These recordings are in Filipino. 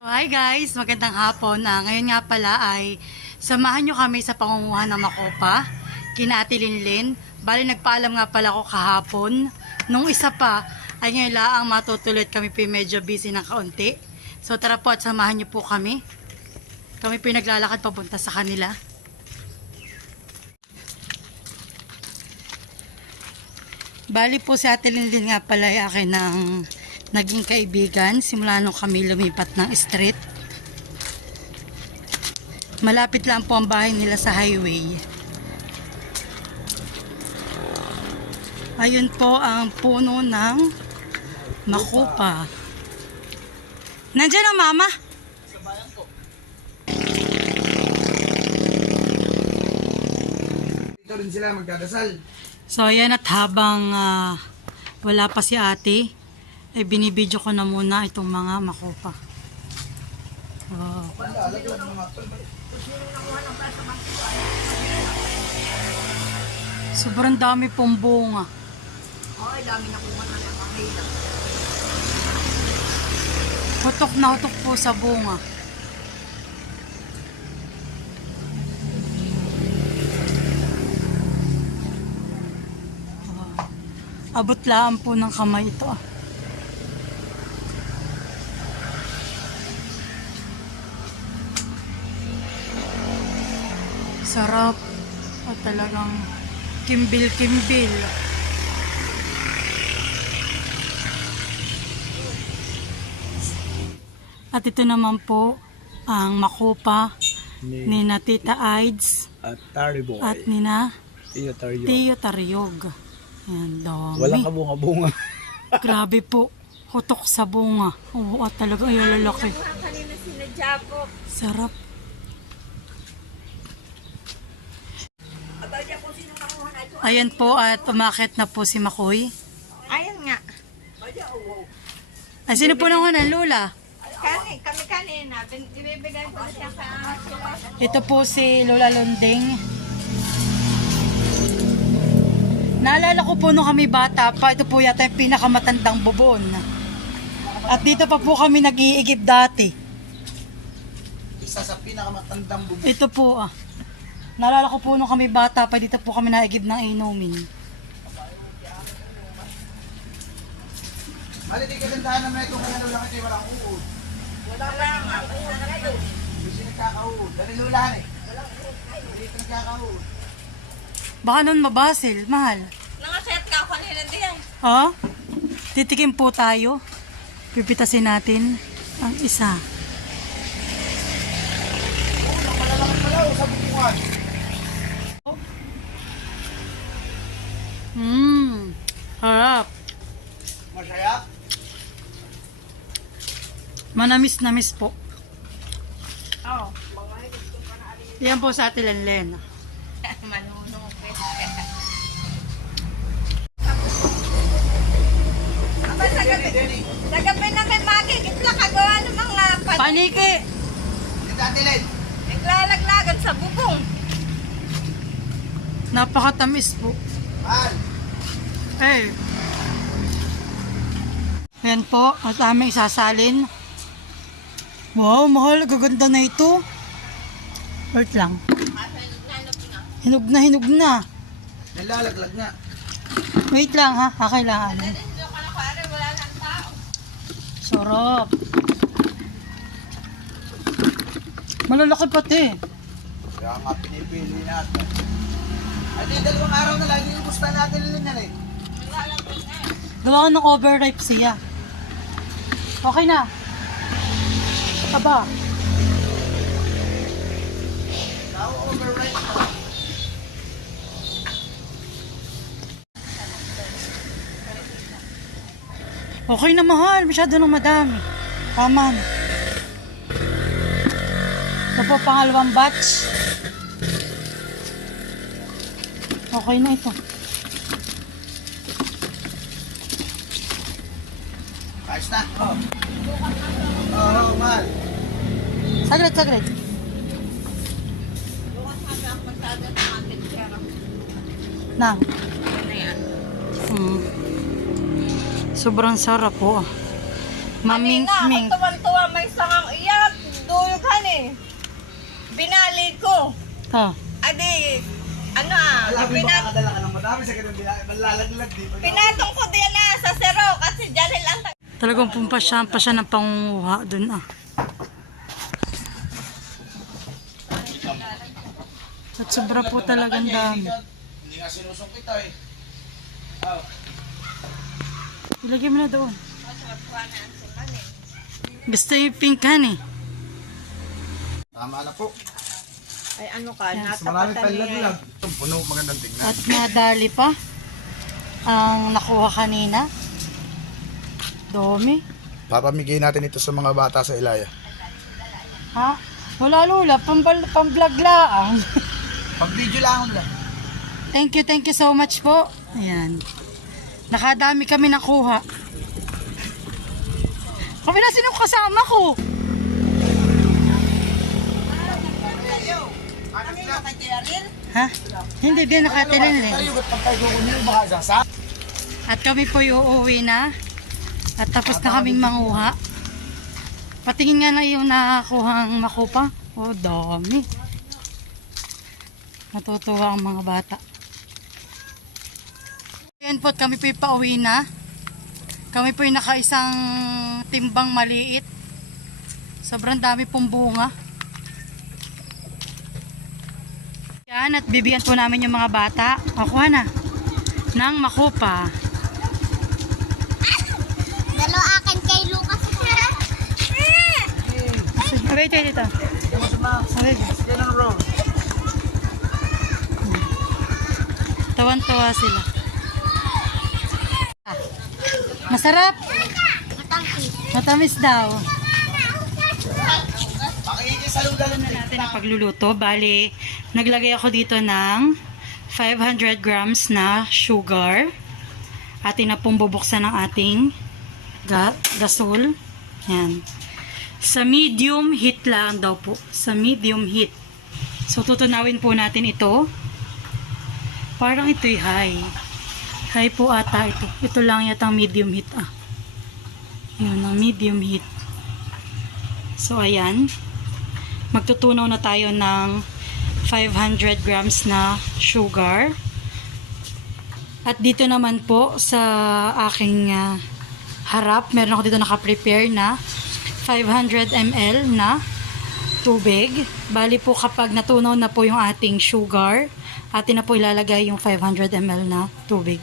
Hi guys, magandang hapon. Ngayon nga pala ay samahan nyo kami sa pangunguha ng makopa, kina Ate Linlin. Bali nagpaalam nga pala ako kahapon. Nung isa pa ay ngayon laang matutuloy at kami po medyo busy ng kaunti. So tara po at samahan nyo po kami. Kami po naglalakad papunta sa kanila. Bali po si Ate Linlin nga pala ay akin ng naging kaibigan simula nung kami lumipat ng street. Malapit lang po ang bahay nila sa highway. Ayun po ang puno ng makopa. Nandiyan ang mama? Sa bayan po. Dito rin sila magdadasal. So ayan, at habang wala pa si ate, ay binibidyo ko na muna itong mga makopa. Sobrang dami pong bunga. Ay, dami na kuha na lang. Ang hirap. Hutok na hutok po sa bunga. Abot lang po ng kamay ito. Sarap. At talagang kimbil-kimbil. At ito naman po ang makopa ni na Tita Aids At Tariboy. at ni na Iyo Tario. Tio Tariog. Ayan, dami. Walang kabunga-bunga. Grabe po. Hutok sa bunga. Oo, at talagang ay lalaki. Kanina sila Jacob. Sarap. Abay, kung sino nakuha na ito. Ayan po at umakit na po si Makoy. Ayan nga. Ay, sino po naman ang Lola? Kami kanina. Ibibigay ko na siya sa Ito po si Lola Lunding. Naalala ko po nung kami bata pa, ito po yata yung pinakamatandang bubon. At dito pa po kami nag-iigib dati. Isa sa pinakamatandang bubong. Ito po Naalala ko po nung kami bata pa, dito po kami naigib ng inumin. Mali, di kagandahan naman itong ano lang ito, walang uod. wala lang. Hindi siya nagkakaud. Dali lulahan eh. Hindi ito nagkakaud. Baka nun mabasil, mahal. Nangaset ka ako kanina din. Ha? Titikim po tayo. Pipitasin natin ang isa. Malalaki pala o sa bubungan. Harap. Masaya. Manamis-namis po. Oo. Yan po sa atin Lenlen. Manunong. Aba, sa gabi na kay Maki, itla kagawa ng mga Paniki! Dito atilin. naglalaglagan sa bubong. Napakatamis po. Mahal. Eh. Yan po, at aming sasalin. Wow, mahal, gaganda na ito. Wait lang. Hinog na. Nalalaglag nga. Wait lang ha, kailangan. Sarap. Malalaki pati. Kaya nga pinipili natin. At yung dalawang araw na lagi yung gusto natin yan eh. Gawa ko ng overripe siya. Okay na. Aba. Now overripe pa. Okay na mahal. Masyado nang madami. Tama na. Ito po pangalawang batch. Okay na ito. Ayos na. Oh. Oo, mahal. Saglit. Na. Sobrang sarap po. Maming-ming. Tuwan-tuwa may sangang iya. eh. Binali ko. Oh. Adi, Alam mo, makakadala ka ng madami sa ganun. Malalaglag di. pinatong ko din sa zero kasi dyan lang. Talagang pumpasyahan pa siya ng pangunguha dun ah. At sobra po talagang dami. Hindi nga sinusong kita eh. Oh. Ilagay mo na doon. Gusto yung pinkan eh. Tama na po. Ay ano ka, Mas marami pa laglag. Itong puno, magandang tingnan. At nadali pa ang nakuha kanina. Dami. Papamigay natin ito sa mga bata sa Ilaya. Ha? Wala lula, pamblog lang. Pag video lang lang. Thank you so much po. Ayan. Nakadami kami nakuha. Kami na sino kasama ko? Ha? Hindi din nakatilin eh. At kami po uuwi na. At tapos na kaming manguha. Patingin nga na yung nakakuhang makupa. Oh, dami. Natutuwa ang mga bata. Ayan po, kami po yung pauwi na. Kami po yung nakaisang timbang maliit. Sobrang dami pong bunga. Yan, at bibigyan po namin yung mga bata. Makuha na. Ng makupa. Dalo akin kay Lucas. Okay, tayo dito. Okay. Tawan-tawa sila. Ah, masarap. Matamis daw. Natin ang pagluluto. Bali, naglagay ako dito ng 500 grams na sugar. Atin na pong bubuksan ng ating gasol. Yan. Sa medium heat lang daw po. Sa medium heat. So, tutunawin po natin ito. Parang ito'y high. High po ata ito. Ito lang yata ang medium heat ah. Yun, ang medium heat. So, ayan. Magtutunaw na tayo ng 500 grams na sugar. At dito naman po sa aking harap, meron ako dito naka-prepare na 500 ml na tubig. Bali po kapag natunaw na po yung ating sugar, atin na po ilalagay yung 500 ml na tubig.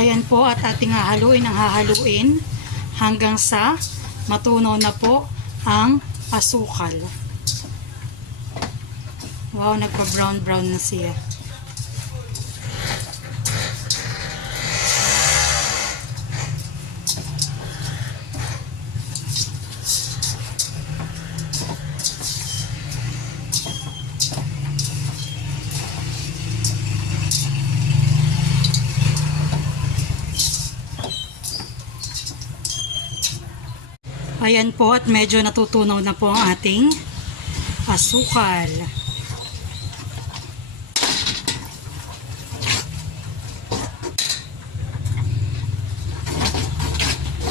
Ayan po, at ating hahaluin ang hahaluin hanggang sa matunaw na po ang asukal. Wow, nagpa-brown na siya. Ayan po, at medyo natutunaw na po ang ating asukal.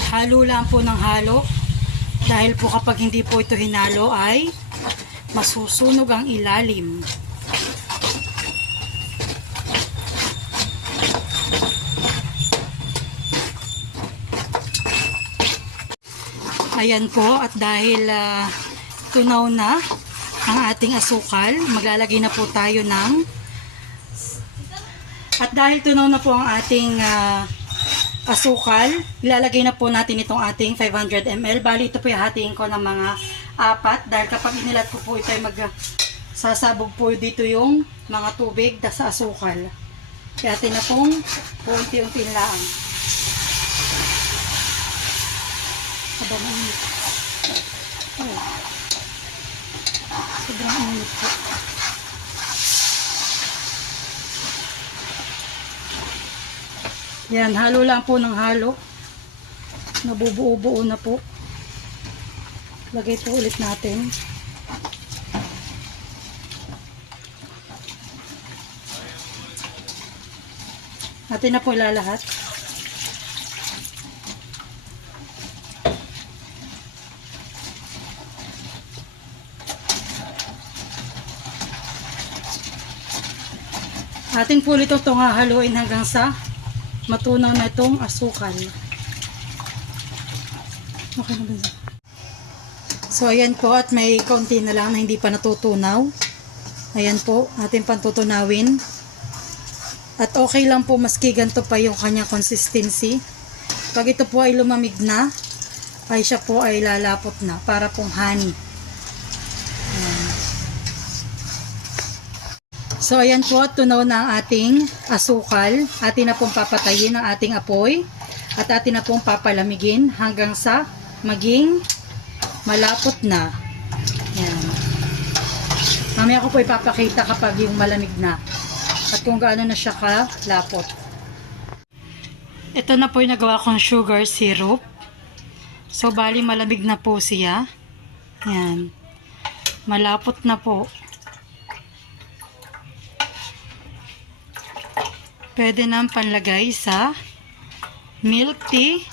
Halo lang po ng halo. Dahil po kapag hindi po ito hinalo ay masusunog ang ilalim. Ayan po, at dahil tunaw na ang ating asukal, maglalagay na po tayo ng, at dahil tunaw na po ang ating asukal, ilalagay na po natin itong ating 500 ml. Bali ito po hatiin ko ng mga 4, dahil kapag inilat ko po ito ay sasabog po dito yung mga tubig sa asukal. Kaya atin na pong unti-unti lang. Sobrang init. Oh. Sobrang init po. Yan, halo lang po ng halo. Nabubuo-buo na po. Lagay po ulit natin. Atin na po ilalahat. Atin po ito itong hahaluin hanggang sa matunaw na itong asukal. Okay na ba yun? So, ayan po at may kaunti na lang na hindi pa natutunaw. Ayan po, atin pang tutunawin. At okay lang po maski ganito pa yung kanyang consistency. Pag ito po ay lumamig na, ay siya po ay lalapot na para pong honey. Ayan. So, ayan po, tunaw na ang ating asukal. Atin na pong papatayin ang ating apoy. At atin na pong papalamigin hanggang sa maging malapot na. Ayan. Mamaya ko po ipapakita kapag yung malamig na. At kung gaano na siya kalapot. Ito na po yung nagawa kong sugar syrup. So, bali malamig na po siya. Ayan. Malapot na po. Pwede nang panlagay sa milk tea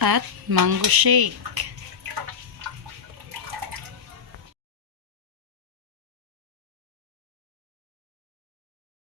at mango shake.